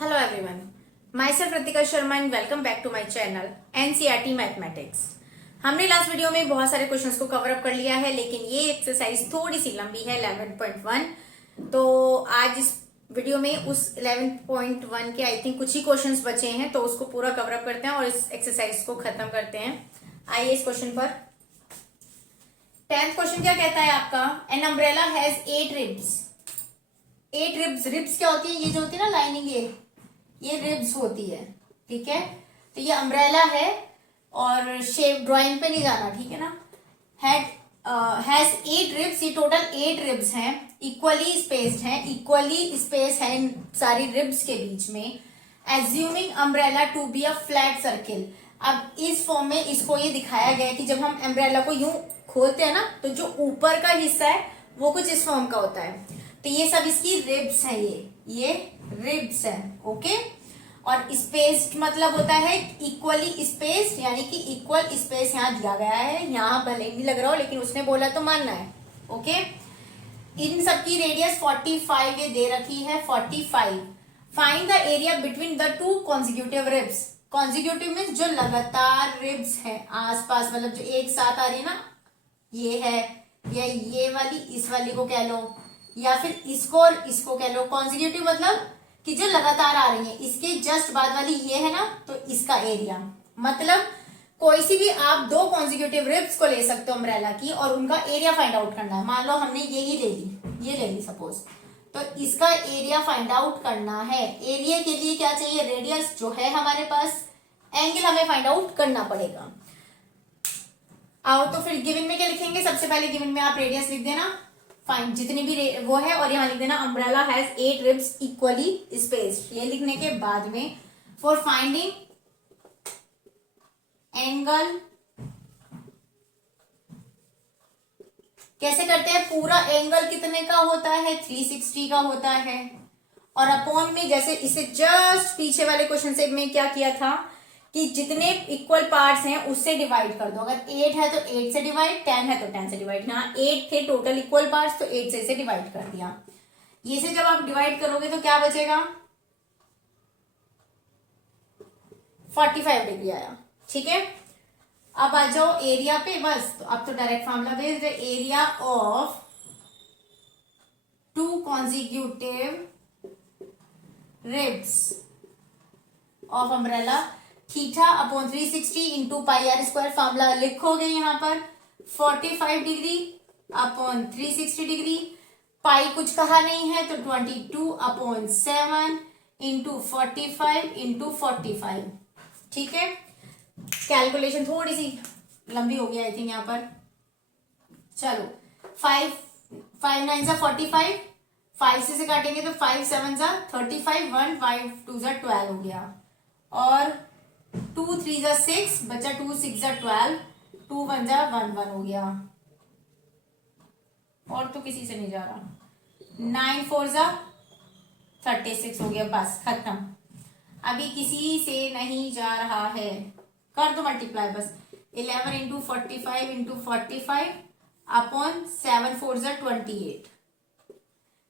Hello everyone, myself Ritika Sharma and welcome back to my channel NCERT Mathematics। हमने last video में बहुत सारे questions को cover up कर लिया है, लेकिन ये एक्सरसाइज थोड़ी सी लंबी है 11.1। तो आज इस वीडियो में उस 11.1 के आई थिंक कुछ ही क्वेश्चंस बचे हैं, तो उसको पूरा कवर अप करते हैं और इस एक्सरसाइज को खत्म करते हैं। आइए इस क्वेश्चन पर। 10th क्वेश्चन क्या कहता है आपका? An umbrella has 8 ribs. 8 ribs, ribs क्या होती है? ये जो होती है ना लाइनिंग, ये रिब्स होती है, ठीक है। तो ये अम्ब्रेला है और शेप ड्राइंग पे नहीं जाना, ठीक है ना। हैज 8 रिब्स, ये टोटल 8 रिब्स हैं, इक्वली स्पेस्ड हैं, इक्वली स्पेस है इन सारी रिब्स के बीच में। Assuming umbrella to be a flat circle. अब इस फॉर्म में इसको ये दिखाया गया है कि जब हम अम्ब्रेला को यूं खोलते हैं ना, तो जो ऊपर का हिस्सा है वो कुछ इस फॉर्म का होता है। तो ये सब इसकी रिब्स है, ये रिब्स है, ओके। और स्पेस्ड मतलब होता है इक्वली स्पेस्ड, यानी कि इक्वल स्पेस यहाँ दिया गया है। यहाँ भले नहीं लग रहा हो, लेकिन उसने बोला तो मानना है, ओके। इन सबकी रेडियस 45 ये दे रखी है, 45। Find the area between the two consecutive ribs. Consecutive means जो लगातार रिब्स है आसपास, मतलब जो एक साथ आ रही है ना, ये है, या ये वाली इस वाली को कह लो, या फिर इसको और इसको कह लो। कॉन्जिक्यूटिव मतलब कि जो लगातार आ रही है, इसके जस्ट बाद वाली ये है ना, तो इसका एरिया, मतलब कोई सी भी आप दो कॉन्जिक्यूटिव रिब्स को ले सकते हो अम्ब्रेला की, और उनका एरिया फाइंड आउट करना है। मान लो हमने ये ले ली सपोज, तो इसका एरिया फाइंड आउट करना है। एरिया के लिए क्या चाहिए? रेडियस जो है हमारे पास, एंगल हमें फाइंड आउट करना पड़ेगा। आओ तो फिर गिवन में क्या लिखेंगे? सबसे पहले गिवन में आप रेडियस लिख देना, फाइंड जितनी भी वो है, और यहां लिख देना umbrella has 8 ribs equally spaced. ये लिखने के बाद में फॉर फाइंडिंग एंगल कैसे करते हैं? पूरा एंगल कितने का होता है? 360 का होता है। और अपॉन में जैसे इसे जस्ट पीछे वाले क्वेश्चन से मैं क्या किया था कि जितने इक्वल पार्ट्स हैं उससे डिवाइड कर दो। अगर 8 है तो 8 से डिवाइड, 10 है तो 10 से डिवाइड। यहाँ 8 थे टोटल इक्वल पार्ट्स, तो 8 से इसे डिवाइड कर दिया। ये से जब आप डिवाइड करोगे तो क्या बचेगा? 45 डिग्री आया, ठीक है। अब आ जाओ एरिया पे, बस तो अब तो डायरेक्ट फॉर्मूला भेज दे। Area of two consecutive ribs of umbrella, theta upon 360 into pi r square. Formula लिखोगे यहां पर 45 डिग्री अपॉन 360 डिग्री। पाई कुछ कहा नहीं है, तो 22 अपॉन 7 इंटू 45 इंटू 45, ठीक है। कैलकुलेशन थोड़ी सी लंबी हो गई आई थिंक यहाँ पर। चलो 5 9 जा 45, 5 से काटेंगे तो 5 7 जा 35, 1 5 2 जा 12 हो गया, और 2 3 जा 6 बचा, 2 6 जा 12, 2 1 जा 1 1 हो गया, और तो किसी से नहीं जा रहा। 9 4 जा 36 हो गया, बस खत्म। अभी किसी से नहीं जा रहा है, कर दो मल्टीप्लाई बस। 11 इंटू 45 इंटू 45 अपॉन 7 4 जा 28।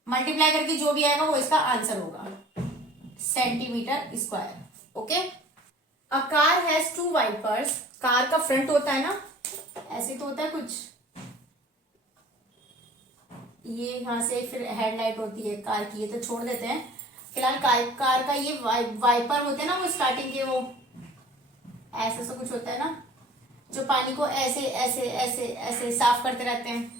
मल्टीप्लाई करके जो भी आएगा वो इसका आंसर होगा, centimetre square, okay. A car has 2 wipers. Car का फ्रंट होता है ना, ऐसे तो होता है कुछ, ये यहां से फिर हेडलाइट होती है कार की, ये तो छोड़ देते हैं फिलहाल। कार का ये वाइपर होते हैं ना, वो स्टार्टिंग के, वो ऐसा सा कुछ होता है ना, जो पानी को ऐसे ऐसे ऐसे ऐसे साफ करते रहते हैं,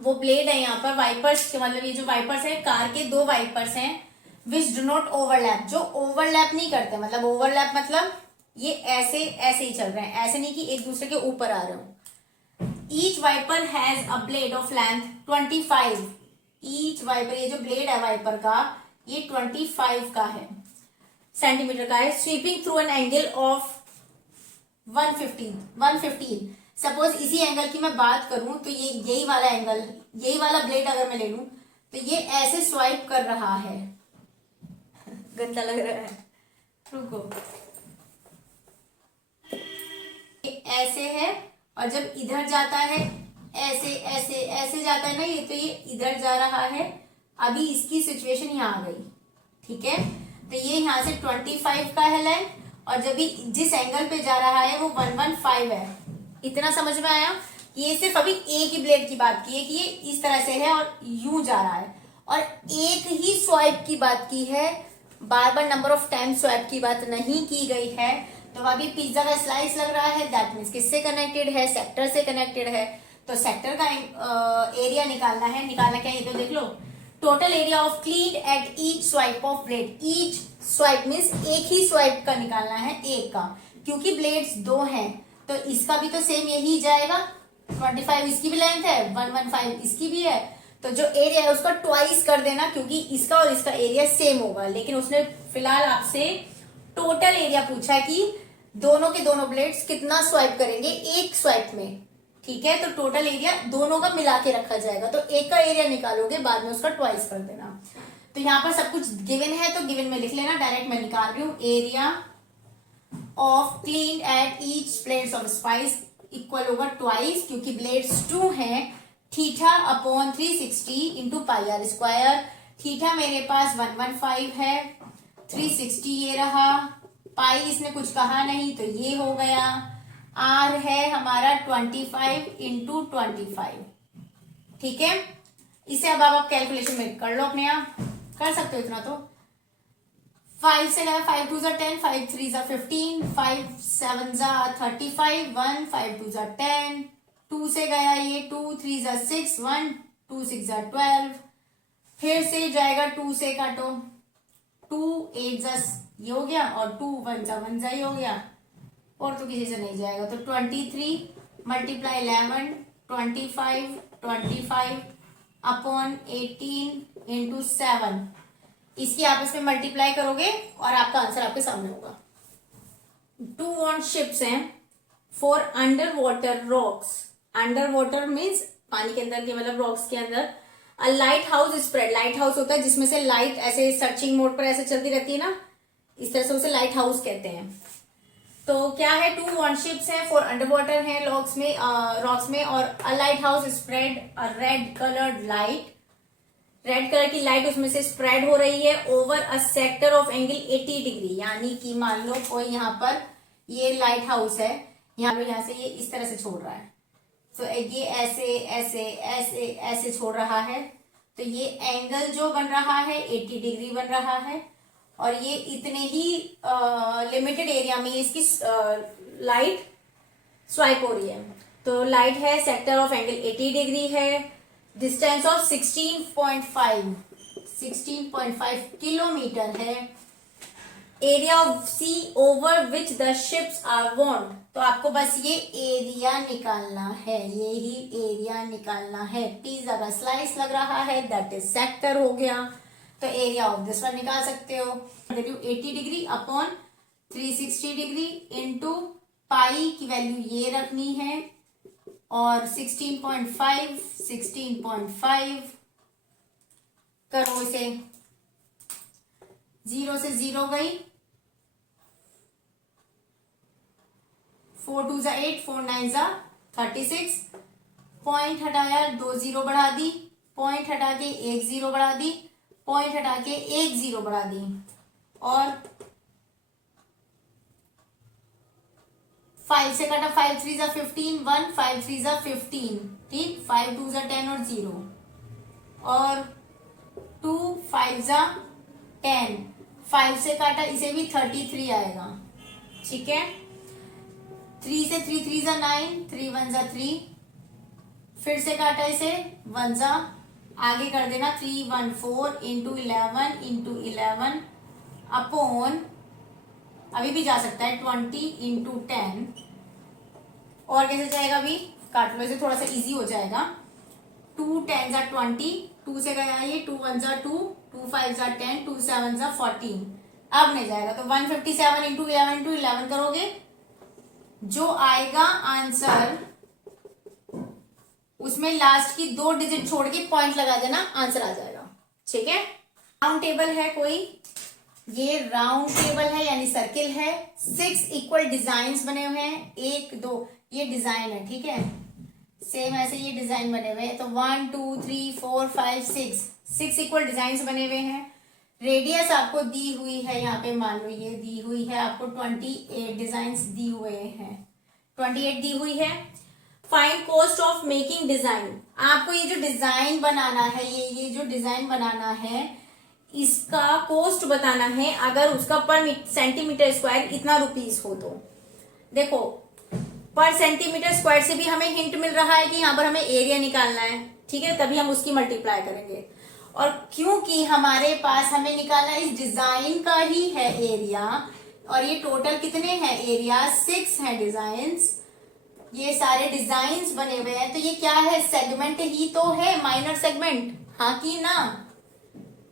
वो ब्लेड है यहाँ पर। वाइपर्स के मतलब ये जो वाइपर्स है, कार के 2 वाइपर्स हैं, विच डू नॉट ओवरलैप, जो ओवरलैप नहीं करते। मतलब ओवरलैप मतलब ये ऐसे ऐसे ही चल रहे हैं, ऐसे नहीं कि एक दूसरे के ऊपर आ रहे हो। Each wiper has a blade of length 25। Each wiper, ये जो ब्लेड है वाइपर का, ये 25 का है, सेंटीमीटर का है। Sweeping through an angle of 115। Suppose इसी एंगल की मैं बात करूं तो ये यही वाला एंगल, यही वाला ब्लेड अगर मैं ले लूं तो ये ऐसे स्वाइप कर रहा है। गंदा लग रहा है, रुको। ये ऐसे है, और जब इधर जाता है ऐसे ऐसे ऐसे जाता है ना ये, तो ये इधर जा रहा है। अभी इसकी सिचुएशन यहाँ आ गई, ठीक है। तो ये यहाँ से 25 का है लेंथ, और जब भी जिस एंगल पे जा रहा है वो 115 है। इतना समझ में आया? ये सिर्फ अभी एक ही ब्लेड की बात की है कि ये इस तरह से है और यूं जा रहा है, और एक ही स्वाइप की बात की है, बार बार नंबर ऑफ टाइम स्वाइप की बात नहीं की गई है। तो अभी पिज्जा का स्लाइस लग रहा है, दैट मीन्स किससे कनेक्टेड है? सेक्टर से कनेक्टेड है। तो सेक्टर का एरिया निकालना है। निकालना क्या है ये तो देख लो। Total area of clean at each swipe of blade. Each swipe means एक ही स्वाइप का निकालना है, एक का, क्योंकि ब्लेड्स दो हैं तो इसका भी तो सेम यही जाएगा। 25 इसकी भी लेंथ है, 115 इसकी भी है, तो जो एरिया है उसका ट्वाइस कर देना, क्योंकि इसका और इसका एरिया सेम होगा। लेकिन उसने फिलहाल आपसे टोटल एरिया पूछा है कि दोनों के दोनों ब्लेड्स कितना स्वाइप करेंगे एक स्वाइप में, ठीक है? तो टोटल एरिया दोनों का मिला के रखा जाएगा। तो एक का एरिया निकालोगे, बाद में उसका ट्वाइस कर देना। तो यहाँ पर सब कुछ गिवन है तो गिवन में लिख लेना, डायरेक्ट मैं निकाल रही हूँ। Area of clean at each plates of spice equal होगा ट्वाइस, क्योंकि ब्लेड्स 2 हैं, theta upon 360 into pi r square. Theta मेरे पास 115 है, 360 ये रहा, पाई इसने कुछ कहा नहीं तो ये हो गया, आर है हमारा 25 इंटू 25, ठीक है? इसे अब आप कैलकुलेशन में कर लो अपने आप, कर सकते हो इतना तो। 5 से गया 5 2 10, 5 3 15, 5 7 35, 1 5 2 10, 2 से गया ये 2 3 6, 1 2 6 12, फिर से जाएगा 2 से काटो, 2 8 ये हो गया, और 2 1 ये हो गया, और तो किसी से नहीं जाएगा। तो 23 मल्टीप्लाई 11 25 अपॉन 18 इंटू 7, इसकी आपस में मल्टीप्लाई करोगे और आपका आंसर आपके सामने होगा। 2 ऑन शिप्स हैं for under water rocks. Under water means पानी के अंदर के, मतलब रॉक्स के अंदर। A lighthouse spread, lighthouse होता है जिसमें से लाइट ऐसे सर्चिंग मोड पर ऐसे चलती रहती है ना, इस तरह से उसे लाइट हाउस कहते हैं। तो क्या है, 2 वॉरशिप्स हैं फॉर अंडर वाटर है रॉक्स में, और a lighthouse spread a red coloured light, red colour की लाइट उसमें से स्प्रेड हो रही है over a sector of angle 80 degree. यानी कि मान लो कोई यहाँ पर ये लाइट हाउस है, यहाँ से ये इस तरह से छोड़ रहा है, तो ये ऐसे ऐसे ऐसे ऐसे छोड़ रहा है, तो ये एंगल जो बन रहा है 80 डिग्री बन रहा है, और ये इतने ही लिमिटेड एरिया में इसकी लाइट स्वाइप हो रही है। तो लाइट है, सेक्टर ऑफ एंगल 80 डिग्री है, डिस्टेंस ऑफ 16.5 किलोमीटर है, area of sea over which the ships are warned. तो आपको बस ये एरिया निकालना है, ये ही एरिया निकालना है। पिज्जा का स्लाइस लग रहा है, दैट इज सेक्टर हो गया, तो एरिया ऑफ दिस वन निकाल सकते हो। 80 degree upon 360 degree into pi की वैल्यू ये रखनी है, और 16.5 करो इसे, 0 से 0 गई, 4 2 8, 4 9 36, पॉइंट हटाया 2 0 बढ़ा दी, पॉइंट हटा के 1 0 बढ़ा दी, पॉइंट हटा के 1 0 बढ़ा दी, और 5 से काटा, 5 3 15, 1 5 3 15, ठीक, 5 2 10 और 0, और 2 5 10, 5 से काटा, इसे भी 33 आएगा, ठीक है। 3 से 3 3 9, 3 1 3, फिर से काटा इसे 1 आगे कर देना, 3 1 4 इंटू 11 अपॉन, अभी भी जा सकता है 20 इंटू 10, और कैसे जाएगा, अभी काट लो इसे, थोड़ा सा इजी हो जाएगा। 2 10 20, 2 से गया ये, 2 1 2, 2 5 10, 2 7 14, अब नहीं जाएगा, तो 157 इंटू 11 करोगे, जो आएगा आंसर उसमें लास्ट की 2 डिजिट छोड़ के पॉइंट लगा देना, आंसर आ जाएगा, ठीक है। राउंड टेबल है कोई, ये राउंड टेबल है यानी सर्किल है, 6 इक्वल डिजाइन बने हुए हैं, 1 2 ये डिजाइन है, ठीक है, सेम ऐसे ये डिजाइन बने हुए हैं, तो 1 2 3 4 5 6 इक्वल डिजाइन बने हुए हैं। रेडियस आपको दी हुई है, यहाँ पे मान लो ये दी हुई है आपको 28 डिजाइन दी हुए हैं, 28 दी हुई है। Find cost of making design, आपको ये जो डिजाइन बनाना है, ये जो डिजाइन बनाना है इसका कॉस्ट बताना है। अगर उसका पर सेंटीमीटर स्क्वायर इतना रुपीस हो तो देखो पर सेंटीमीटर स्क्वायर से भी हमें हिंट मिल रहा है कि यहाँ पर हमें एरिया निकालना है, ठीक है, तभी हम उसकी मल्टीप्लाई करेंगे। और क्योंकि हमारे पास हमें निकालना इस डिजाइन का ही है एरिया, और ये टोटल कितने हैं एरिया 6 है डिजाइन्स, ये सारे डिजाइन्स बने हुए हैं, तो ये क्या है सेगमेंट ही तो है, माइनर सेगमेंट, हाँ कि ना,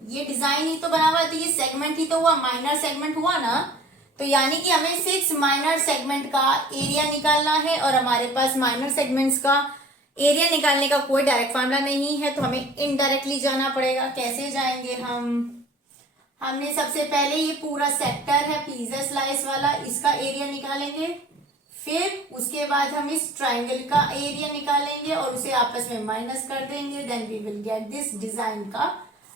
ये डिजाइन ही तो बना हुआ है तो ये सेगमेंट ही तो हुआ, माइनर सेगमेंट हुआ ना। तो यानी कि हमें 6 माइनर सेगमेंट का एरिया निकालना है, और हमारे पास माइनर सेगमेंट्स का एरिया निकालने का कोई डायरेक्ट फॉर्मूला नहीं है, तो हमें इनडायरेक्टली जाना पड़ेगा। कैसे जाएंगे हमने सबसे पहले ये पूरा सेक्टर है पिज्जा स्लाइस वाला, इसका एरिया निकालेंगे, फिर उसके बाद हम इस ट्राइंगल का एरिया निकालेंगे और उसे आपस में माइनस कर देंगे, then we will get this design का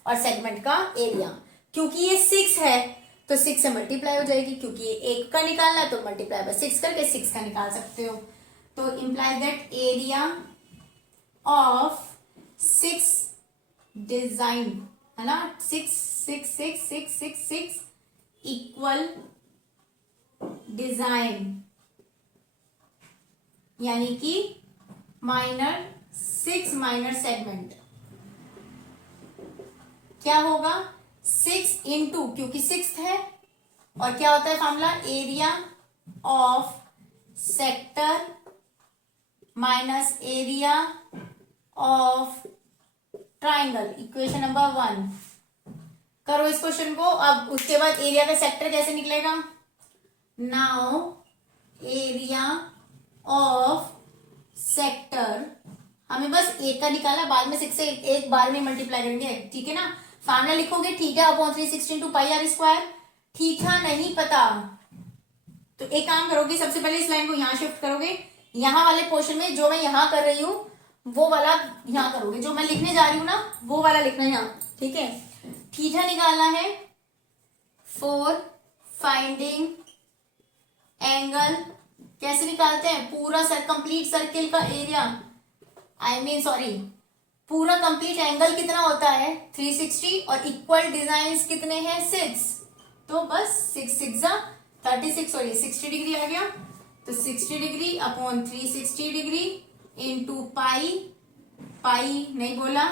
और सेगमेंट का एरिया। क्योंकि ये 6 है तो 6 से मल्टीप्लाई हो जाएगी, क्योंकि ये 1 का निकालना है तो मल्टीप्लाई बाय 6 करके 6 का निकाल सकते हो। तो imply that area of 6 design है ना, 6 6 6 6 6 6 इक्वल डिजाइन, यानी कि माइनर 6 माइनर सेगमेंट क्या होगा 6 इंटू, क्योंकि 6th है, और क्या होता है formula area of sector minus area of triangle, equation number 1। करो इस क्वेश्चन को। अब उसके बाद एरिया का सेक्टर कैसे निकलेगा, नाउ एरिया ऑफ सेक्टर, हमें बस 1 का निकाला, बाद में 6 से एक बार में मल्टीप्लाई करेंगे, ठीक है ना। फार्मूला लिखोगे ठीक है, अपॉन 360 × पाई आर स्क्वायर, ठीक है, नहीं पता तो एक काम करोगे, सबसे पहले इस लाइन को यहां शिफ्ट करोगे, यहां वाले पोर्शन में जो मैं यहां कर रही हूं वो वाला यहां करोगे, जो मैं लिखने जा रही हूं ना वो वाला लिखना है यहां, ठीक है। थीटा निकालना है फॉर फाइंडिंग एंगल, कैसे निकालते हैं, पूरा कंप्लीट सर्किल का एरिया, पूरा कंप्लीट एंगल कितना होता है 360, और इक्वल डिजाइन कितने हैं 6, तो बस 6 6 36 और ये 60 डिग्री आ गया, तो 60 degree upon 360 degree into pi नहीं बोला,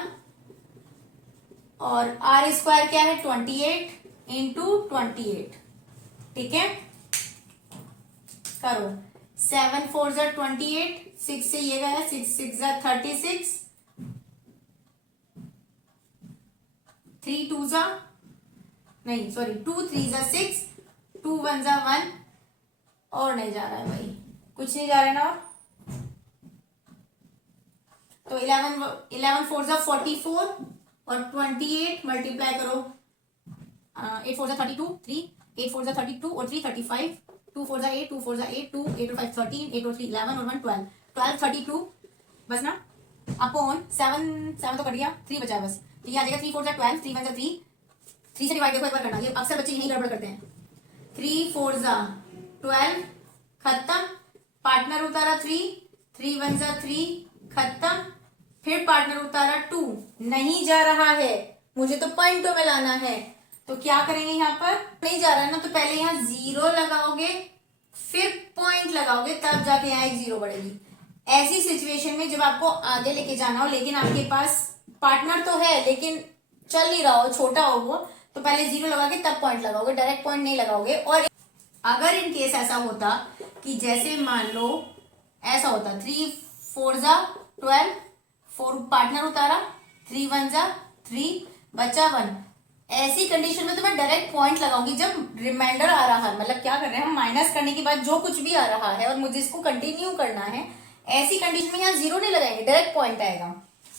और आर स्क्वायर क्या है 28 इंटू 28, ठीक है। करो 7 4 = 28, 6 से ये गया, 6 6 = 36, 3 2 नहीं सॉरी 2 3 = 6, 2 1 = 1, और नहीं जा रहा है भाई, कुछ नहीं जा रहा है ना, तो 11 4 = 44 और 28 मल्टीप्लाई करो, 8 4 = 32, 3 8 4 = 32 और 3 35, 2 4 = 8, 2 4 = 8, 2 8 और 5 13, 8 और 3 11 और 1 12, 12 32 बस ना, अपॉन 7 तो कट गया, 3 बचा बस, तो ये आ जाएगा 3 4 = 12, 3 1 = 3, 3 से डिवाइड देखो एक बार करना, ये अक्सर बच्चे यही गड़बड़ करते हैं, 3 4 = 12 खत्म, पार्टनर उतारा 3, 3 1 = 3 खत्म, फिर पार्टनर उतारा 2, नहीं जा रहा है, मुझे तो पॉइंटों में लाना है, तो क्या करेंगे यहाँ पर, नहीं जा रहा है ना, तो पहले यहाँ 0 लगाओगे, फिर पॉइंट लगाओगे, तब जाके यहाँ एक 0 बढ़ेगी। ऐसी सिचुएशन में जब आपको आगे लेके जाना हो, लेकिन आपके पास पार्टनर तो है लेकिन चल नहीं रहा हो, छोटा हो वो, तो पहले 0 लगा के तब पॉइंट लगाओगे, डायरेक्ट पॉइंट नहीं लगाओगे। और अगर इन केस ऐसा होता कि जैसे मान लो ऐसा होता 3 4 = 12, 4 पार्टनर उतारा, 3 1 = 3 बचा 1, ऐसी कंडीशन में तो मैं डायरेक्ट पॉइंट लगाऊंगी। जब रिमाइंडर आ रहा है, मतलब क्या कर रहे हैं हम, माइनस करने के बाद जो कुछ भी आ रहा है और मुझे इसको कंटिन्यू करना है, ऐसी कंडीशन में यहाँ 0 नहीं लगाएंगे, डायरेक्ट पॉइंट आएगा।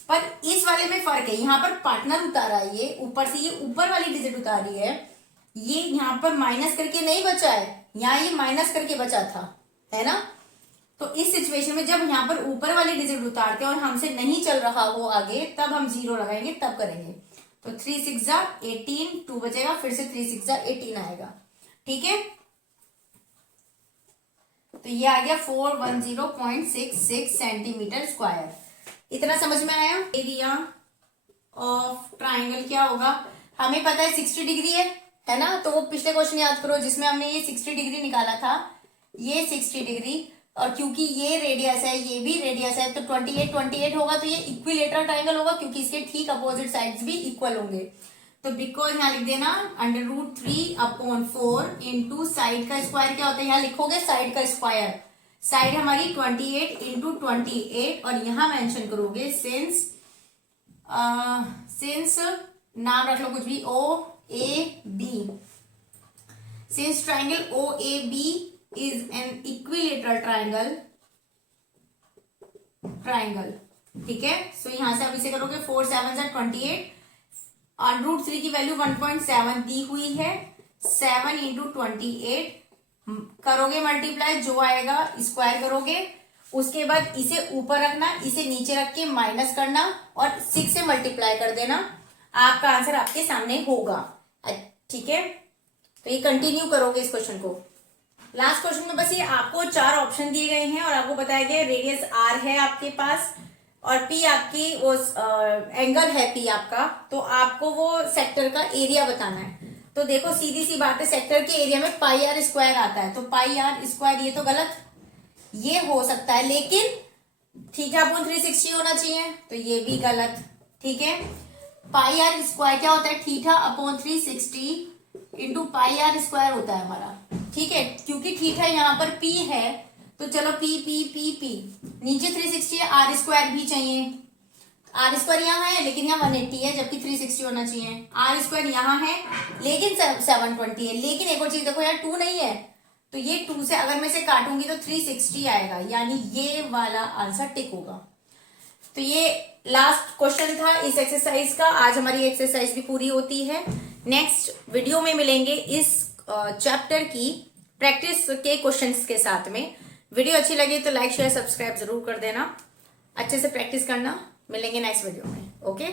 पर इस वाले में फर्क है, यहाँ पर पार्टनर उतारा है, ये ऊपर से ये ऊपर वाली डिजिट उतारी है, ये यहाँ पर माइनस करके नहीं बचा है, यहाँ ये माइनस करके बचा था, है ना। तो इस सिचुएशन में जब यहाँ पर ऊपर वाली डिजिट उतारते हैं और हमसे नहीं चल रहा हो आगे, तब हम 0 लगाएंगे, तब करेंगे। तो 3 6 जा 18, 2 बचेगा, फिर से 3 6 जा 18 आएगा। ठीक है, तो ये आ गया 410.66 सेंटीमीटर स्क्वायर। इतना समझ में आया। एरिया ऑफ ट्राइंगल क्या होगा, हमें पता है 60 डिग्री है ना। तो वो पिछले क्वेश्चन याद करो जिसमें हमने ये 60 डिग्री निकाला था, ये 60 डिग्री, और क्योंकि ये रेडियस है ये भी रेडियस है, तो 28 होगा, तो ये इक्विलेटरल ट्राइंगल होगा क्योंकि इसके ठीक अपोजिट साइड्स भी इक्वल होंगे। तो बिकॉज यहाँ लिख देना √3/4 इंटू साइड का स्क्वायर क्या होता है, यहाँ लिखोगे साइड का स्क्वायर, साइड हमारी 28 इंटू 28, और यहाँ मेंशन करोगे सिंस नाम रख लो कुछ भी, OAB, since triangle OAB is an equilateral triangle. ठीक है, सो यहां से आप इसे करोगे 4 7 28, √3 की वैल्यू 1.7 दी हुई है, 7 इंटू 28 करोगे मल्टीप्लाई, जो आएगा स्क्वायर करोगे, उसके बाद इसे ऊपर रखना, इसे नीचे रख के माइनस करना और 6 से मल्टीप्लाई कर देना, आपका आंसर आपके सामने होगा। ठीक है, तो ये कंटिन्यू करोगे इस क्वेश्चन को। लास्ट क्वेश्चन में बस ये आपको 4 ऑप्शन दिए गए हैं और आपको बताया गया रेडियस R है आपके पास और P आपकी वो एंगल है P आपका, तो आपको वो सेक्टर का एरिया बताना है। तो देखो सीधी सी बात है, सेक्टर के एरिया में पाई आर स्क्वायर आता है, तो पाई आर स्क्वायर ये तो गलत, ये हो सकता है, लेकिन थीटा अपॉन 360 होना चाहिए, तो ये भी गलत। ठीक है, पाई आर स्क्वायर क्या होता है, theta upon 360 into pi r square होता है हमारा। ठीक है, क्योंकि थीटा यहाँ पर P है, तो चलो P P P P, नीचे 360 है, आर स्क्वायर भी चाहिए, आर स्क्वायर यहाँ है लेकिन यहाँ 180 है जबकि 360 होना चाहिए, आर स्क्वायर यहाँ है लेकिन 720 है, लेकिन एक और चीज देखो यार 2 नहीं है, तो ये 2 से अगर मैं इसे काटूंगी तो 360 आएगा, यानी ये वाला आंसर टिक होगा। तो ये लास्ट क्वेश्चन था इस एक्सरसाइज का। आज हमारी एक्सरसाइज भी पूरी होती है। नेक्स्ट वीडियो में मिलेंगे इस चैप्टर की प्रैक्टिस के क्वेश्चंस के साथ में। वीडियो अच्छी लगी तो लाइक शेयर सब्सक्राइब जरूर कर देना, अच्छे से प्रैक्टिस करना। मिलेंगे नेक्स्ट वीडियो में। ओके।